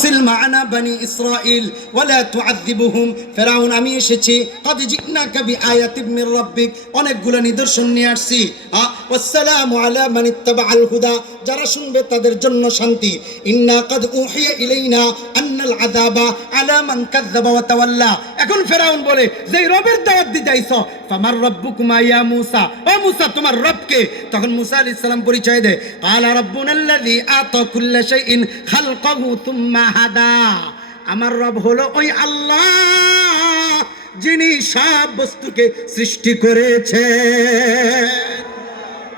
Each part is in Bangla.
ফারসিল মা'আনা বানি ইসরাঈল ওয়া লা তু'আযিবুহুম। ফেরাউন আমি এসেছি, কদ জি'নাকা বিআয়াতিন মির রাব্বিক, অনেকগুলো নিদর্শন নিয়ে আসছি। ওয়াসসালামু আলা মান ইত্তাবা'আল হুদা, যারা শুনবে তাদের জন্য শান্তি। ইন্না কদ উহিয়া ইলাইনা আন্নাল আযাবা আলা মান কাযযাবা ওয়া তাওয়াল্লা। এখন ফেরাউন বলে যে রবের দাওয়াত দিতে আইছো, ফামার রাব্বুকুমা ইয়া মূসা, ও মূসা তোমার রব কে? তখন মূসা আলাইহিস সালাম পরিচয় দেয়, ক্বালা রাব্বুনাল্লাযী আতা কুল্লা শাইইন খালকাহু সুম্মা হাদা, আমার রব হলো ওই আল্লাহ যিনি সব বস্তুকে সৃষ্টি করেছে।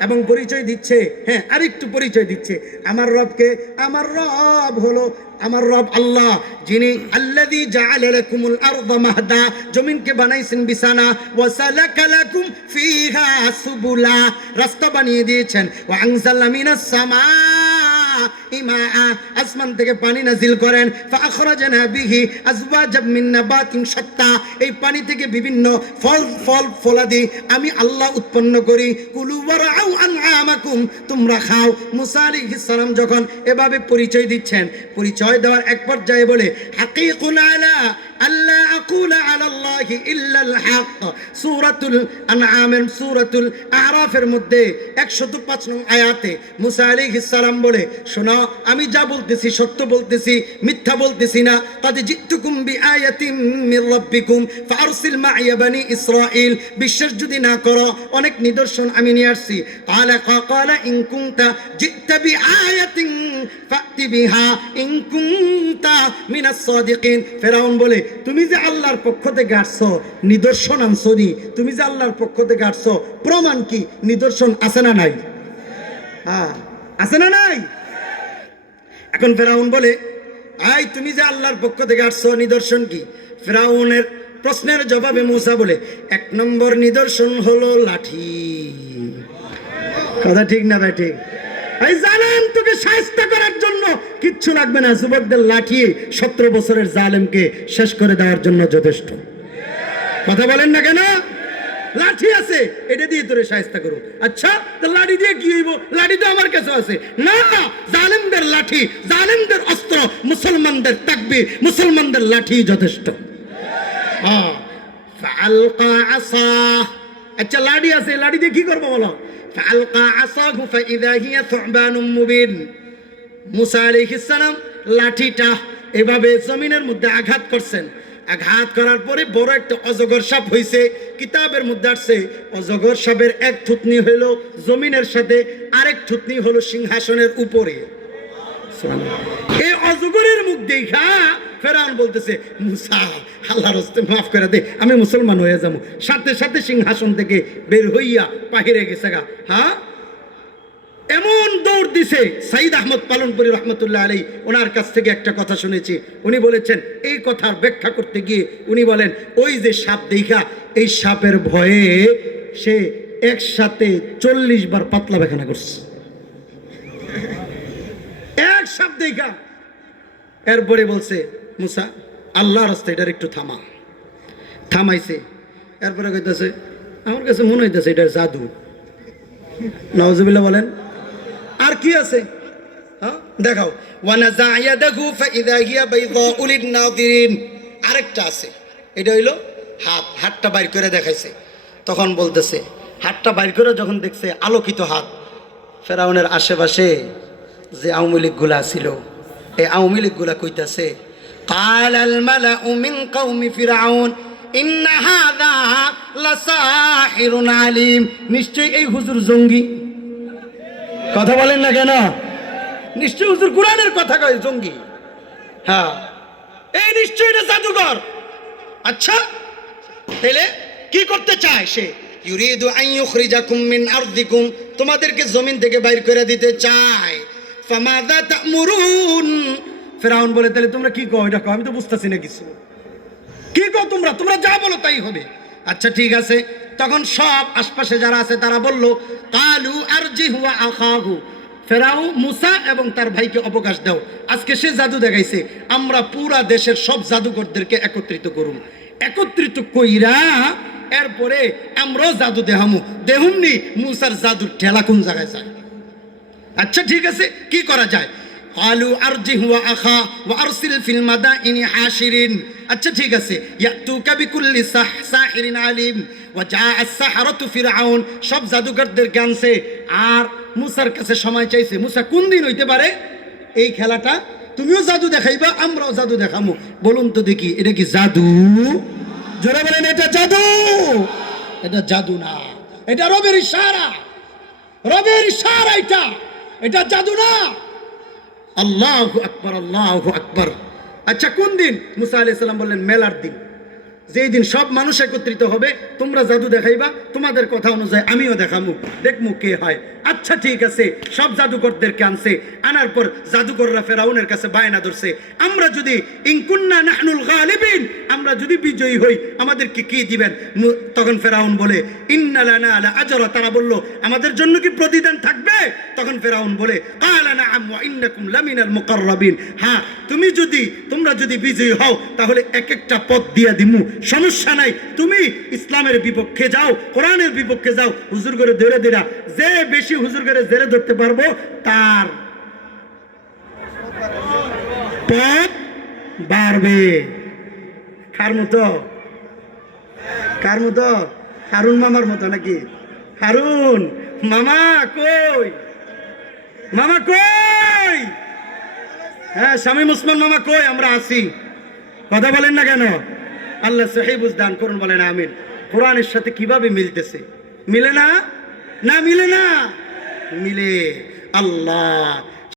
এবং পরিচয় দিচ্ছে, হ্যাঁ আরেকটু পরিচয় দিচ্ছে আমার রবকে। আমার রব হলো, আমার রব আল্লাহ যিনি আল্লাযী জাআলা লাকুমুল আরদা মাহদা, জমিনকে বানাইছেন বিছানা, ওয়া সালাকা লাকুম ফিহা সুবুলা, রাস্তা বানিয়ে দিয়েছেন, ওয়া আনজালা মিনাস সামাই মাআ, আসমান থেকে পানি নাজিল করেন, ফাআখরাজনা বিহি আজওয়াজাম মিন নাবাতিন শাত্তা, এই পানি থেকে বিভিন্ন ফল ফলাদি আমি আল্লাহ উৎপন্ন করি। কুলু ওয়ারাউ আনআমাকুম, তোমরা খাও। মূসা আলাইহিস সালাম যখন এভাবে পরিচয় দিচ্ছেন, পরিচয় দেওয়ার এক পর্যায়ে বলে, হাকিকুন আলা আল্লা আকুলা আলা আল্লাহি ইল্লাল হক, সূরাতুল আনআমের সূরাতুল আরাফের মধ্যে 105 নং আয়াতে মূসা আলাইহিস সালাম বলে, শোনো আমি যা বলতেছি সত্য বলতেছি, মিথ্যা বলতেছি না। কাদ জিতুকুম বিআয়াতিন মির রাব্বিকুম ফারসিল মা'ইয়া বানি ইসরাঈল, বিশ্বাস যদি না করো অনেক নিদর্শন আমি নিয়ে আসছি। ক্বালা ইন কুনতা জিতা বিআয়াতিন ফাতি বিহা ইন কুনতা মিনাস সাদিকিন। ফেরাউন বলে, তুমি যে আল্লাহর পক্ষ থেকে আসছো, নিদর্শন আনছো নি, তুমি যে আল্লাহর পক্ষ থেকে আসছো, প্রমাণ কি? নিদর্শন আছে না নাই? হ্যাঁ আছে না নাই? এখন ফেরাউন বলে, আই তুমি যে আল্লাহর পক্ষ থেকে আসছো, নিদর্শন কি? ফেরাউনের প্রশ্নের জবাবে মূসা বলে, 1 নম্বর নিদর্শন হলো লাঠি। কথা ঠিক না ভাই? ঠিক। এই জালেম তোকে শায়েস্ত করার জন্য কিচ্ছু লাগবে না, যুবকদের লাঠি 17 বছরের জালেমকে শেষ করে দেওয়ার জন্য যথেষ্ট। কথা বলেন না কেন? লাঠি আছে, এটা দিয়ে তোরে শায়েস্ত করো। আচ্ছা তো লাঠি দিয়ে কি হইব? লাঠি তো আমার কাছে আছে। না, জালেমদের লাঠি, জালেমদের অস্ত্র, মুসলমানদের তাকবীর, মুসলমানদের লাঠি যথেষ্ট। ফাআলকা আসা, আচ্ছা লাঠি আছে, লাঠি দিয়ে কি করবো বলো? ফাআলকা আসাহু ফাইযা হিয়া সুবানুম মুবিন। মূসা আলাইহিস সালাম লাঠিটা এভাবে জমিনের মধ্যে আঘাত করছেন। আঘাত করার পরে বড় একটা অজগর সাপ হইছে। কিতাবের মধ্যে আসছে অজগর সাপের এক থুতনি হইল জমিনের সাথে, আরেক থুতনি হলো সিংহাসনের উপরে। এই অজগরের মুখ দেখা ফেরাউন বলতেছে, মূসা আল্লাহর রাস্তে মাফ করে দে, আমি মুসলমান হয়ে যাবো। সাথে সাথে সিংহাসন থেকে বের হইয়া বাহিরে গেছে গা। হ্যাঁ এমন দৌড় দিছে। সাইদ আহমদ পালনপুরি রহমতুল্লাহ আলাইহি ওনার কাছ থেকে একটা কথা শুনেছি। উনি বলেছেন, এই কথার ব্যাখ্যা করতে গিয়ে উনি বলেন, ওই যে সাপ দেখা, এই সাপের ভয়ে সে একসাথে 40 বার পাতলা পায়খানা করছে, এক সাপ দেখা। এরপরে বলছে, মূসা আল্লাহর রাস্তা এটার একটু থামাইছে। এরপরে কইতেছে, আমার কাছে মনে হইতেছে এটা জাদু। নাউজুবিল্লাহ বলেন। আর কি আছে? হ্যাঁ দেখাও। ওয়ানাযা ইয়াদাহু ফাইযা হিয়া বাইদাউ লিন-নাযিরিন। আরেকটা আছে, এটা হইলো হাত, হাতটা বাইর করে দেখাইছে। তখন বলতেছে, হাতটা বাইর করে যখন দেখছে আলোকিত হাত, ফেরাউনের আশেপাশে যে আওয়ামী লীগগুলা ছিল, এই আওয়ামী লীগগুলা কইতাছে, কালাল মালাউ মিন কওমি ফিরআউন ইন্না হাযা লাসাহিরুন আলিম। নিশ্চয়ই এই হুজুর জঙ্গি। কথা বলেন না কেন? নিশ্চয়ই হুজুর কোরআনের কথা কয়, জঙ্গি। হ্যাঁ এই নিশ্চয়ই এটা জাদুকর। আচ্ছা তাহলে কি করতে চায় সে? ইউরিদু আন ইউখরিজাকুম মিন আরদিকুম, তোমাদেরকে জমিন থেকে বাইর করে দিতে চায়। ফামাযা তা'মুরুন। ফেরাউন বলে, তাহলে তোমরা কি কও? এটা কও, আমি তো বুঝতেছি না কিছু। কি কও তোমরা যা বলো তাই হবে। আচ্ছা ঠিক আছে। তখন সব আশপাশে যারা আছে তারা বলল, কালু আরজিহু ওয়া আখাহু, ফেরাউন মূসা এবং তার ভাইকে অবকাশ দাও। আজকে সে জাদু দেখাইছে, আমরা পুরা দেশের সব জাদুকরদেরকে একত্রিত করুন। একত্রিত কইরা এরপরে আমরাও জাদু দেহুমনি মূসার জাদুর ঠেলা কোন জায়গায় যায়। আচ্ছা ঠিক আছে, কি করা যায়? ক্বালু আরজিহ ওয়া আখা ওয়া আরসিল ফিল মাদাইনি হাশিরিন। আচ্ছা ঠিক আছে, ইয়াতুকা বিকুল্লি সাহিরিন আলিম ওয়া জাআ আস-সাহারাতু ফিরআউন, সব জাদুকরদেরকে আনছে আর মুসার কাছে সময় চাইছে। মুসা কোন দিন হইতে পারে এই খেলাটা? তুমিও জাদু দেখাইবা, আমরাও জাদু দেখামু। বলুন তো দেখি, এটা কি জাদু? জোরে বলেন, এটা জাদু? এটা জাদু না, এটা রবের ইশারা, রবের ইশারা। এটা জাদু না। আল্লাহু আকবার, আল্লাহু আকবার। আচ্ছা কোন দিন? মুসা আলাইহিস সালাম বললেন মেলার দিন, যেই দিন সব মানুষ একত্রিত হবে, তোমরা জাদু দেখাইবা, তোমাদের কথা অনুযায়ী আমিও দেখামু, দেখমু কে হয়। আচ্ছা ঠিক আছে, সব জাদুকরদেরকে আনছে। আনার পর জাদুকররা ফেরাউনের কাছে বায়না ধরছে, আমরা যদি ইনকুন্না নাহনুল গালিবিন, আমরা যদি বিজয়ী হই আমাদেরকে কি দিবেন? তখন ফেরাউন বলে ইন্না লানা লা আজরা, তারা বলল আমাদের জন্য কি প্রতিদান থাকবে? তখন ফেরাউন বলে ক্বালা নাআম ওয়া ইন্নাকুম লামিনাল মুকাররাবিন, হ্যাঁ তোমরা যদি বিজয়ী হও তাহলে এক একটা পদ দিয়া দিমু, সমস্যা নাই। তুমি ইসলামের বিপক্ষে যাও, কোরআনের বিপক্ষে যাও, হুজুর করে ধরে দিরা, যে বেশি হুজুর করে জেরে ধরতে পারবো তার পদ বাড়বে। কার মতো? কার মতো? হারুন মামার মতো নাকি? হারুন মামা কই? মামা কই? হ্যাঁ, শামীম ওসমান মামা কই? আমরা আছি, কথা বলেন না কেন? আল্লাহ সহি বুঝদান করুন, বলেন আমিন। কোরআনের সাথে কিভাবে মিলতেছে? মিলে না? না মিলে না? মিলে। আল্লাহ